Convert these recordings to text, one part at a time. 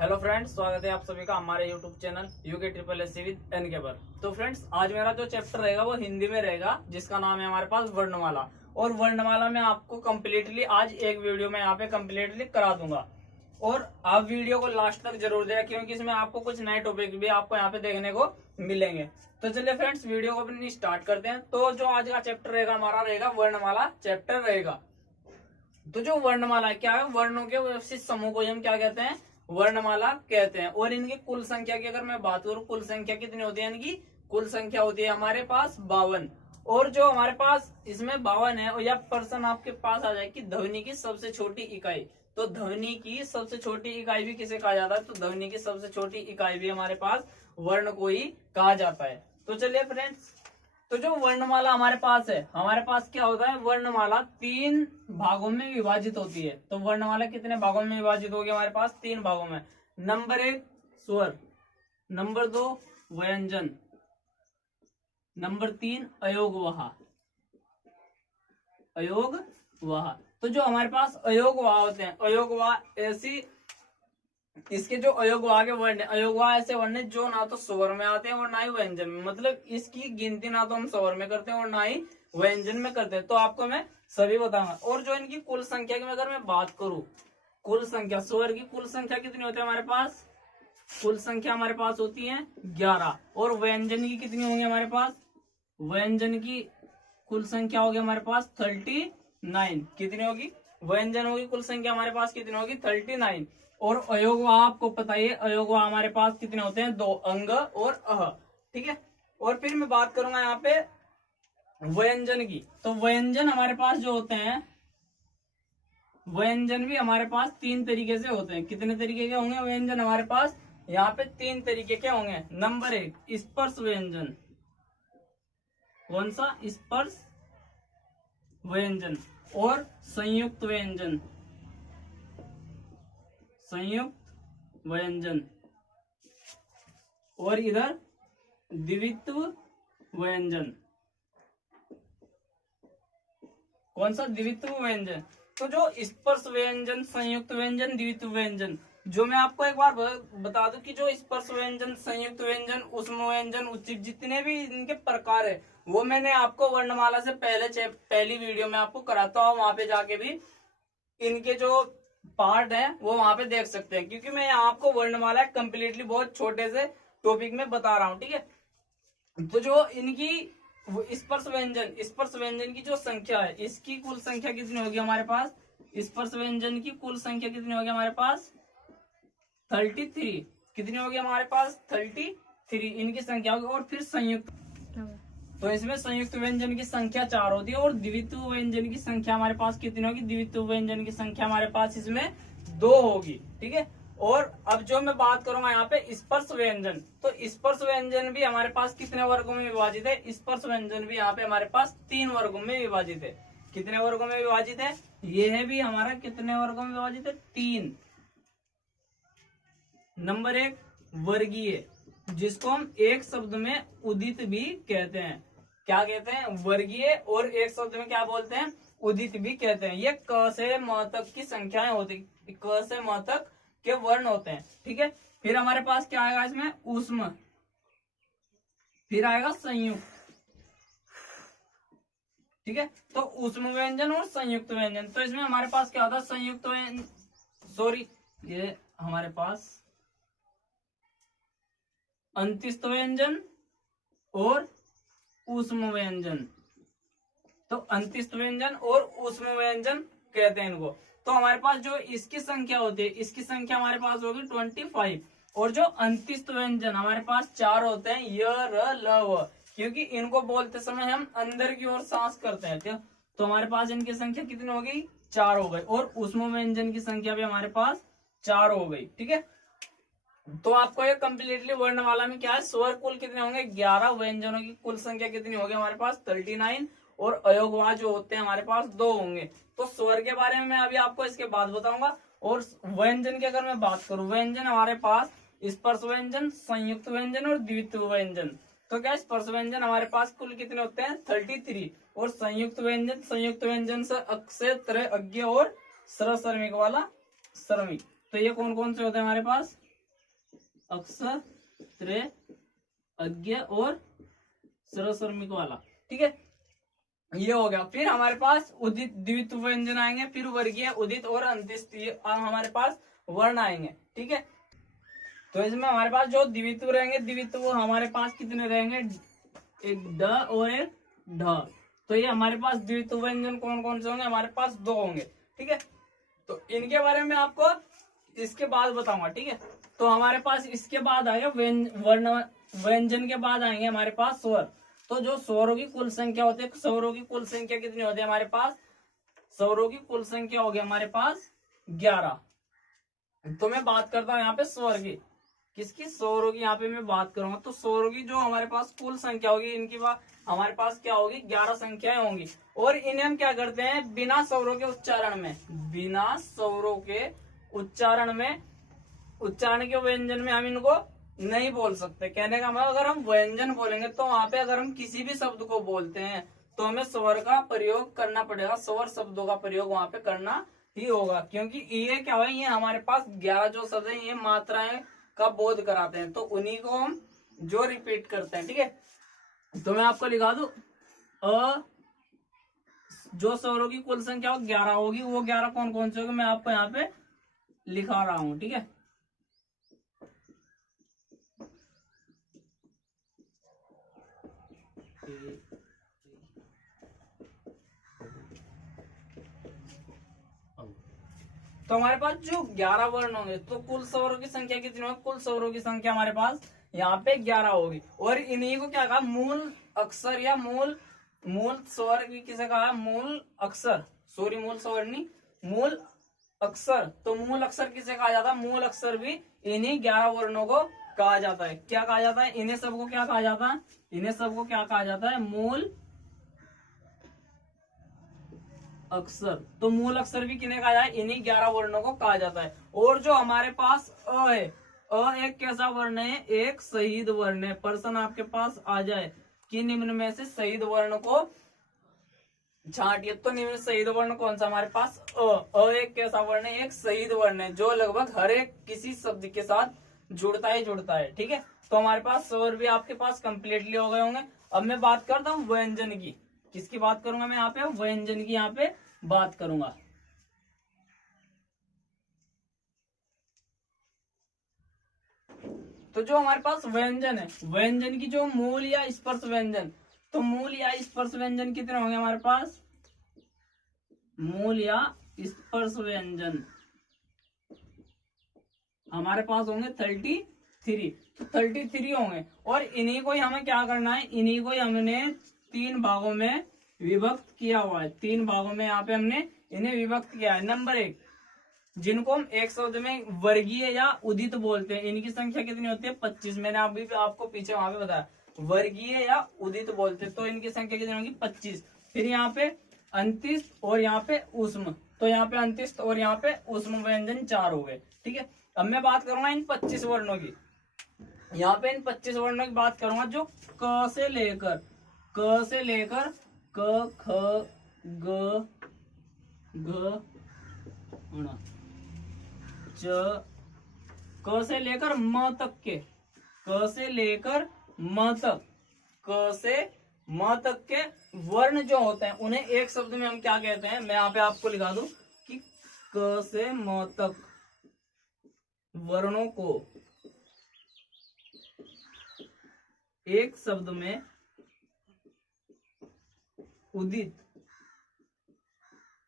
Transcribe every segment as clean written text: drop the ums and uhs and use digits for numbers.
Hello friends, स्वागत है आप सभी का हमारे YouTube channel UK SSC with N K पर। तो फ्रेंड्स, आज मेरा जो चैप्टर रहेगा वो हिंदी में रहेगा, जिसका नाम है हमारे पास वर्णमाला। और वर्णमाला में आपको कम्प्लीटली आज एक वीडियो में यहाँ पे कम्प्लीटली करा दूंगा। और आप वीडियो को लास्ट तक जरूर देखें, क्योंकि इसमें आपको कुछ नए टॉपिक भी आपको यहाँ पे देखने को मिलेंगे। तो चलिए फ्रेंड्स, वीडियो को अपनी स्टार्ट करते हैं। तो जो आज का चैप्टर रहेगा हमारा रहेगा वर्णमाला चैप्टर रहेगा। तो जो वर्णमाला क्या है, वर्णों के व्यवस्थित समूह को हम क्या कहते हैं, वर्णमाला कहते हैं। और इनकी कुल संख्या की अगर मैं बात करूं, कुल संख्या कितनी होती है इनकी? कुल संख्या होती है हमारे पास 52। और जो हमारे पास इसमें 52 है, और या पर्सन आपके पास आ जाए कि ध्वनि की सबसे छोटी इकाई, तो ध्वनि की सबसे छोटी इकाई भी किसे कहा जाता है? तो ध्वनि की सबसे छोटी इकाई भी हमारे पास वर्ण को ही कहा जाता है। तो चलिए फ्रेंड्स, तो जो वर्णमाला हमारे पास है, हमारे पास क्या होता है, वर्णमाला 3 भागों में विभाजित होती है। तो वर्णमाला कितने भागों में विभाजित होगी? हमारे पास 3 भागों में। नंबर 1 स्वर, नंबर 2 व्यंजन, नंबर 3 अयोगवाह। अयोगवाह, तो जो हमारे पास अयोगवाह होते हैं, अयोगवाह ऐसी, इसके जो अयोगवाह के वर्ण, अयोगवाह ऐसे वर्ण है जो ना तो स्वर में आते हैं और ना ही व्यंजन में। मतलब इसकी गिनती ना तो हम स्वर में करते हैं और ना ही व्यंजन में करते हैं। तो आपको मैं सभी बताऊंगा। और जो इनकी कुल संख्या की अगर मैं बात करूं, कुल संख्या, स्वर की कुल संख्या कितनी होती है हमारे पास? कुल संख्या हमारे पास होती है 11। और व्यंजन की कितनी होंगी हमारे पास? व्यंजन की कुल संख्या होगी हमारे पास 39। कितनी होगी? व्यंजन होगी कुल संख्या हमारे पास कितनी होगी? 39। और अयोगवाह आपको पता ही है, अयोगवाह हमारे पास कितने होते हैं? 2, अंग और अह। ठीक है। और फिर मैं बात करूंगा यहाँ पे व्यंजन की। तो व्यंजन हमारे पास जो होते हैं, व्यंजन भी हमारे पास 3 तरीके से होते हैं। कितने तरीके के होंगे व्यंजन हमारे पास? यहाँ पे 3 तरीके के होंगे। नंबर 1 स्पर्श व्यंजन। कौन सा? स्पर्श व्यंजन। और संयुक्त व्यंजन, संयुक्त व्यंजन। और इधर द्वित्व व्यंजन। कौन सा? द्वित्व व्यंजन। तो जो स्पर्श व्यंजन, संयुक्त व्यंजन, द्वित्व व्यंजन, जो मैं आपको एक बार बता दूं कि जो स्पर्श व्यंजन, संयुक्त व्यंजन, ऊष्म व्यंजन, उच्चिक, जितने भी इनके प्रकार है, वो मैंने आपको वर्णमाला से पहली वीडियो में आपको कराता हूँ। वहां पे जाके भी इनके जो पार्ट है वो वहां पे देख सकते हैं, क्योंकि मैं यहाँ आपको वर्णमाला कंप्लीटली बहुत छोटे से टॉपिक में बता रहा हूँ। ठीक है। तो जो इनकी स्पर्श व्यंजन, स्पर्श व्यंजन की जो संख्या है, इसकी कुल संख्या कितनी होगी हमारे पास? स्पर्श व्यंजन की कुल संख्या कितनी होगी हमारे पास? 33। कितनी होगी हमारे पास? 33 इनकी संख्या होगी। और फिर संयुक्त, तो इसमें संयुक्त व्यंजन की संख्या 4 होती है। और द्वित्व व्यंजन की संख्या हमारे पास कितनी होगी? द्वित्व व्यंजन की संख्या हमारे पास इसमें 2 होगी। ठीक है। और अब जो मैं बात करूंगा यहाँ पे स्पर्श व्यंजन, तो स्पर्श व्यंजन भी हमारे पास कितने वर्गों में विभाजित है? स्पर्श व्यंजन भी यहाँ पे हमारे पास 3 वर्गों में विभाजित है। कितने वर्गों में विभाजित है? ये है भी हमारा कितने वर्गों में विभाजित है? 3। नंबर 1 वर्गीय, जिसको हम एक शब्द में उदित भी कहते हैं। क्या कहते हैं? वर्गीय। और एक शब्द में क्या बोलते हैं? उदित भी कहते हैं। ये क से म तक की संख्याएं होती, क से म तक के वर्ण होते हैं। ठीक है। फिर हमारे पास क्या आएगा इसमें? ऊष्म, फिर आएगा संयुक्त। ठीक है। तो ऊष्म व्यंजन और संयुक्त व्यंजन। तो इसमें हमारे पास क्या होता है? संयुक्त व्यंजन, सॉरी, ये हमारे पास अंतिस्थ व्यंजन और ऊष्म व्यंजन। तो अंतिस्थ व्यंजन और ऊष्म व्यंजन कहते हैं इनको। तो हमारे पास जो इसकी संख्या होती है, इसकी संख्या हमारे पास होगी 25। और जो अंतिस्थ व्यंजन हमारे पास 4 होते हैं, य, र, ल, व, क्योंकि इनको बोलते समय हम अंदर की ओर सांस करते हैं। तो हमारे पास इनकी संख्या कितनी हो गई? 4 हो गई। और ऊष्म व्यंजन की संख्या भी हमारे पास 4 हो गई। ठीक है। तो आपको ये कम्प्लीटली वर्णमाला में क्या है, स्वर कुल कितने होंगे? 11। व्यंजनों की कुल संख्या कितनी होगी हमारे पास? 39। और अयोगवाह जो होते हैं हमारे पास 2 होंगे। तो स्वर के बारे में मैं अभी आपको इसके बाद बताऊंगा। और व्यंजन की अगर मैं बात करूं, व्यंजन हमारे पास स्पर्श व्यंजन, संयुक्त व्यंजन और द्वित्व व्यंजन। तो क्या स्पर्श व्यंजन हमारे पास कुल कितने होते हैं? 33। और संयुक्त व्यंजन, संयुक्त व्यंजन से अक से त्र, अज्ञ और स्र, श्रमिक वाला श्रमिक। तो ये कौन कौन से होते हैं हमारे पास? अक्षर, त्रे, अज्ञ और सरस्वरमिक वाला। ठीक है, ये हो गया। फिर हमारे पास उदित द्वित्व व्यंजन आएंगे, फिर वर्गीय, उदित और अंत्येष्टि हमारे पास वर्ण आएंगे। ठीक है, तो इसमें हमारे पास जो द्वित्व रहेंगे, द्वित्व हमारे पास कितने रहेंगे, एक ड और एक ढ। तो ये हमारे पास द्वित्व व्यंजन कौन कौन से होंगे, हमारे पास 2 होंगे। ठीक है, तो इनके बारे में आपको इसके बाद बताऊंगा। ठीक है, तो हमारे पास इसके बाद आएगा वर्ण, व्यंजन के बाद आएंगे हमारे पास स्वर। तो जो स्वरों की कुल संख्या होती है, स्वरों की कुल संख्या कितनी होती है हमारे पास, स्वरों की कुल संख्या होगी हमारे पास 11। तो मैं बात करता हूँ यहाँ पे स्वर की, किसकी, स्वरों की यहाँ पे मैं बात करूंगा। तो स्वरों की जो हमारे पास कुल संख्या होगी, इनकी बात हमारे पास क्या होगी, 11 संख्याएं होंगी। और इन्हें हम क्या करते हैं, बिना स्वरों के उच्चारण में, बिना स्वरों के उच्चारण में, उच्चारण के व्यंजन में हम इनको नहीं बोल सकते। कहने का मतलब अगर हम व्यंजन बोलेंगे तो वहां पे अगर हम किसी भी शब्द को बोलते हैं तो हमें स्वर का प्रयोग करना पड़ेगा, स्वर शब्दों का प्रयोग वहां पे करना ही होगा। क्योंकि ये क्या है, ये हमारे पास 11 जो शब्द है ये मात्राएं का बोध कराते हैं, तो उन्हीं को हम जो रिपीट करते हैं। ठीक है, तो मैं आपको लिखा दूं, जो स्वरों की कुल संख्या 11 होगी, वो 11 कौन कौन से होगी मैं आपको यहाँ पे लिखा रहा हूं। ठीक है, तो हमारे पास जो 11 वर्ण होंगे, तो कुल स्वरों की संख्या कितनी होगी, कुल स्वरों की संख्या हमारे पास यहाँ पे 11 होगी। और इन्हीं को क्या कहा, मूल अक्षर या मूल स्वर भी किसे कहा, मूल अक्षर, सॉरी मूल स्वर नहीं, मूल अक्षर। तो मूल अक्षर किसे कहा जाता है, मूल अक्षर भी इन्हीं 11 वर्णों को कहा जाता है। क्या कहा जाता है, इन्हें सबको क्या कहा जाता है, इन्हें सबको क्या कहा जाता है, मूल अक्षर। तो मूल अक्षर भी किन्हें कहा जाए, इन्हीं 11 वर्णों को कहा जाता है। और जो हमारे पास अ है, अ एक कैसा वर्ण है, एक शहीद वर्ण है। प्रश्न आपके पास आ जाए कि निम्न में से शहीद वर्ण को छांटिए, तो निम्न शहीद वर्ण कौन सा हमारे पास, अ एक कैसा वर्ण है, एक शहीद वर्ण है जो लगभग हर एक किसी शब्द के साथ जुड़ता है। ठीक है, तो हमारे पास स्वर भी आपके पास कंप्लीटली हो गए होंगे। अब मैं बात करता हूँ व्यंजन की, किसकी बात करूंगा मैं यहाँ पे, व्यंजन की यहाँ पे बात करूंगा। तो जो हमारे पास व्यंजन है, व्यंजन की जो मूल या स्पर्श व्यंजन, तो मूल या स्पर्श व्यंजन कितने होंगे हमारे पास, मूल या स्पर्श व्यंजन हमारे पास होंगे 33। तो 33 होंगे। और इन्हीं को ही हमें क्या करना है, इन्हीं को ही हमने 3 भागों में विभक्त किया हुआ है। 3 भागों में यहाँ पे हमने इन्हें विभक्त किया है। नंबर 1, जिनको हम एक शब्द में वर्गीय या उदित बोलते हैं, इनकी संख्या कितनी होती है, 25। मैंने अभी आपको पीछे वहां पे बताया, वर्गीय या उदित बोलते हैं, तो इनकी संख्या कितनी होगी, 25। फिर यहाँ पे अंतिस्थ और यहाँ पे ऊष्म, तो यहाँ पे अंतिस्थ और यहाँ पे ऊष्म व्यंजन 4 हो गए। ठीक है, अब मैं बात करूंगा इन 25 वर्णों की। यहाँ पे इन 25 वर्णों की बात करूंगा जो क से लेकर क ख ग घ ण च, क से लेकर म तक के, क से लेकर म तक, क से म तक के वर्ण जो होते हैं उन्हें एक शब्द में हम क्या कहते हैं, मैं यहाँ पे आपको लिखा दूं कि क से म तक वर्णों को एक शब्द में उदित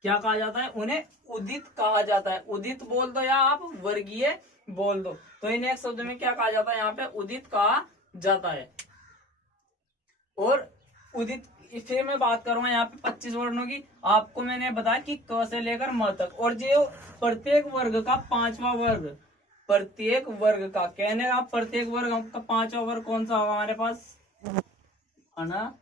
क्या कहा जाता है, उन्हें उदित कहा जाता है। उदित बोल दो या आप वर्गीय बोल दो, तो इन्हें एक शब्द में क्या कहा जाता है, यहाँ पे उदित कहा जाता है। और उदित, फिर मैं बात करूंगा यहाँ पे 25 वर्णों की। आपको मैंने बताया कि क से लेकर म तक, और जो प्रत्येक वर्ग का 5वां वर्ग, प्रत्येक वर्ग का, कहने का प्रत्येक वर्ग का 5वां वर्ग कौन सा होगा हमारे पास, अना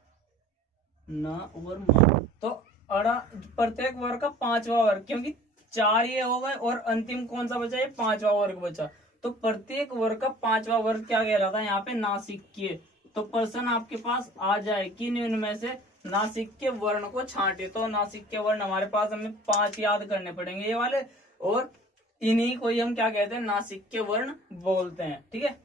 न और म। तो अड़ा प्रत्येक वर्ग का 5वां वर्ग, क्योंकि 4 ये हो गए और अंतिम कौन सा बचा, ये 5वां वर्ग बचा। तो प्रत्येक वर्ग का 5वां वर्ग क्या कहलाता है, यहाँ पे नासिक्य। तो प्रश्न आपके पास आ जाए कि निम्न में से नासिक्य वर्ण को छांटे, तो नासिक्य वर्ण हमारे पास हमें 5 याद करने पड़ेंगे ये वाले, और इन्हीं को ही हम क्या कहते हैं, नासिक्य वर्ण बोलते हैं। ठीक है,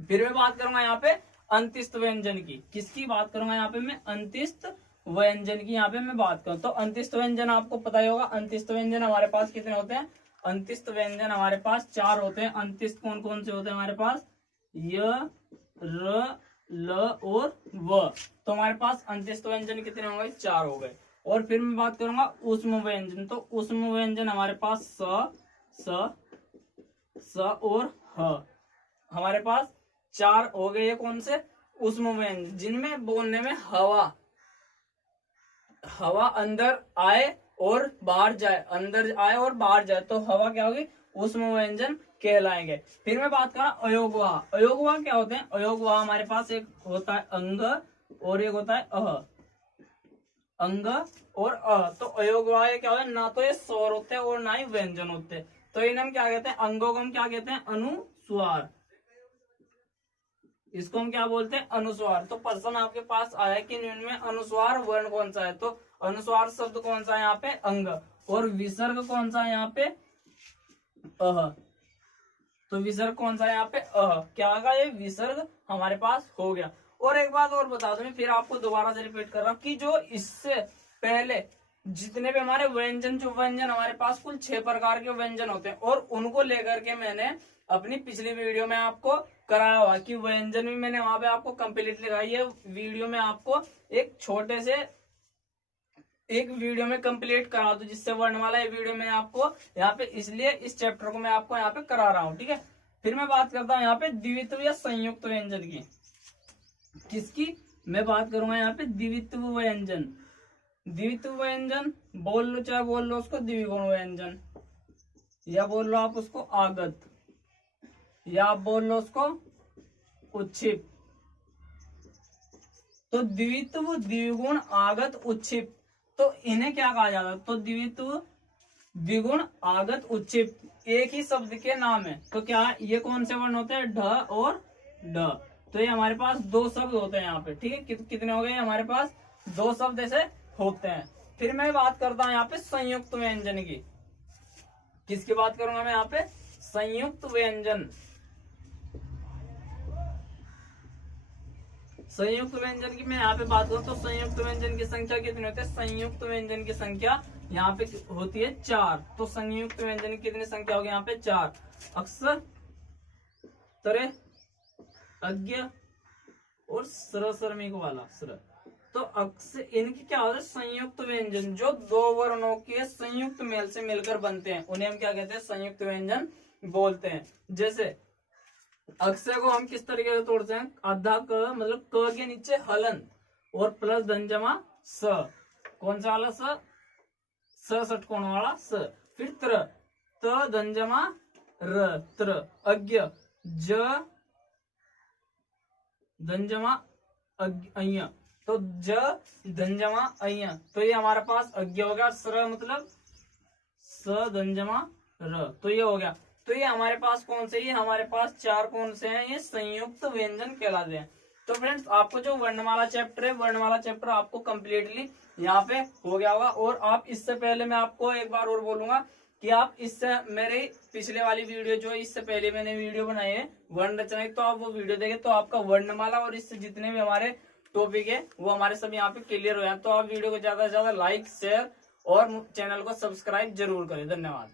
फिर मैं बात करूंगा यहाँ पे अंतिस्थ व्यंजन की। किसकी बात करूंगा यहाँ पे मैं? अंतिस्थ व्यंजन की यहाँ पे मैं बात करूं तो अंतिस्थ व्यंजन आपको पता ही होगा। अंतिस्थ व्यंजन हमारे पास कितने होते हैं? अंतिस्थ व्यंजन हमारे पास 4 होते हैं। अंतिस्थ कौन कौन से होते हैं हमारे पास? य, र, ल और व। तो हमारे पास अंतिस्थ व्यंजन कितने हो गए? 4 हो गए। और फिर मैं बात करूंगा ऊष्म व्यंजन। तो ऊष्म व्यंजन हमारे पास स और ह हमारे पास 4 हो गए। ये कौन से? ऊष्म व्यंजन, जिनमें बोलने में हवा अंदर आए और बाहर जाए, अंदर आए और बाहर जाए, तो हवा क्या होगी? ऊष्म व्यंजन कहलाएंगे। फिर मैं बात करा अयोगवाह। अयोगवाह क्या होते हैं? अयोगवाह हमारे पास एक होता है अंग और एक होता है अह। अंग और अ। तो अयोगवाह क्या होता है? ना तो ये स्वर होते हैं और ना ही व्यंजन होते हैं। तो इन्हें हम क्या कहते हैं? अंगों को हम क्या कहते हैं? अनुस्वार। इसको हम क्या बोलते हैं? अनुस्वार। तो प्रश्न आपके पास आया कि इनमें अनुस्वार वर्ण कौन सा है? तो अनुस्वार शब्द कौन सा है यहाँ पे? अंग। और विसर्ग कौन सा है यहाँ पे? अह। तो विसर्ग कौन सा है यहाँ पे? अह। क्या होगा? ये विसर्ग हमारे पास हो गया। और एक बात और बता दूं, फिर आपको दोबारा से रिपीट कर रहा हूँ कि जो इससे पहले जितने भी हमारे व्यंजन हमारे पास कुल 6 प्रकार के व्यंजन होते हैं, और उनको लेकर के मैंने अपनी पिछली वीडियो में आपको कराया हुआ कि व्यंजन भी मैंने वहां पे आपको कंप्लीट लगाई है। वीडियो में आपको एक छोटे से एक वीडियो में कंप्लीट करा दो, जिससे वर्णमाला ये वीडियो में आपको यहाँ पे, इसलिए इस चैप्टर को मैं आपको यहाँ पे करा रहा हूँ। ठीक है। फिर मैं बात करता हूँ यहाँ पे द्वित्व या संयुक्त व्यंजन की। किसकी मैं बात करूंगा यहाँ पे? द्वित्व व्यंजन। द्वित्व व्यंजन बोल लो, चाहे बोल लो उसको द्विगुण व्यंजन, या बोल लो आप उसको आगत, या आप बोल लो उसको उच्छिप। तो द्वित्व, द्विगुण, आगत, उच्छिप, तो इन्हें क्या कहा जाता है? तो द्वित्व, द्विगुण, आगत, उच्छिप एक ही शब्द के नाम है। तो क्या ये कौन से वर्ण होते हैं? ढ और ड। तो ये हमारे पास 2 शब्द होते हैं यहाँ पे। ठीक है। कितने हो गए हमारे पास? 2 शब्द ऐसे होते हैं। फिर मैं बात करता हूँ यहाँ पे संयुक्त व्यंजन की। किसकी बात करूंगा मैं यहाँ पे? संयुक्त व्यंजन। संयुक्त व्यंजन की मैं यहाँ पे बात करूं तो संयुक्त व्यंजन की संख्या कितनी होती है? संयुक्त व्यंजन की संख्या यहाँ पे होती है 4। तो संयुक्त व्यंजन की कितनी संख्या होगी यहाँ पे? 4। अक्सर, तरे, अज्ञ और श्रमिक वाला स्र। तो अक्सर इनकी क्या होता है? संयुक्त व्यंजन। जो 2 वर्णों के संयुक्त मेल से मिलकर बनते हैं उन्हें हम क्या कहते हैं? संयुक्त व्यंजन बोलते हैं। जैसे अक्षर को हम किस तरीके से तोड़ते हैं? आधा क, मतलब क के नीचे हलन और प्लस धन जमा स। कौन सा वाला? स षटकोण वाला स। फिर त्र, त धन जमा र, त्र। अज्ञ, ज धन जमा अय, तो ज धन जमा अय। तो ये हमारे पास अज्ञ हो गया। स्र मतलब स धन जमा र, तो ये हो गया। तो ये हमारे पास कौन से? ये हमारे पास 4 कौन से हैं? ये संयुक्त व्यंजन कहलाते हैं। तो फ्रेंड्स, आपको जो वर्णमाला चैप्टर है, वर्णमाला चैप्टर आपको कम्प्लीटली यहाँ पे हो गया होगा। और आप इससे पहले मैं आपको एक बार और बोलूंगा कि आप इससे मेरे पिछले वाली वीडियो, जो इससे पहले मैंने वीडियो बनाई है वर्ण रचना की, तो आप वो वीडियो देखें, तो आपका वर्णमाला और इससे जितने भी हमारे टॉपिक है वो हमारे सब यहाँ पे क्लियर हो जाए। तो आप वीडियो को ज्यादा से ज्यादा लाइक, शेयर और चैनल को सब्सक्राइब जरूर करें। धन्यवाद।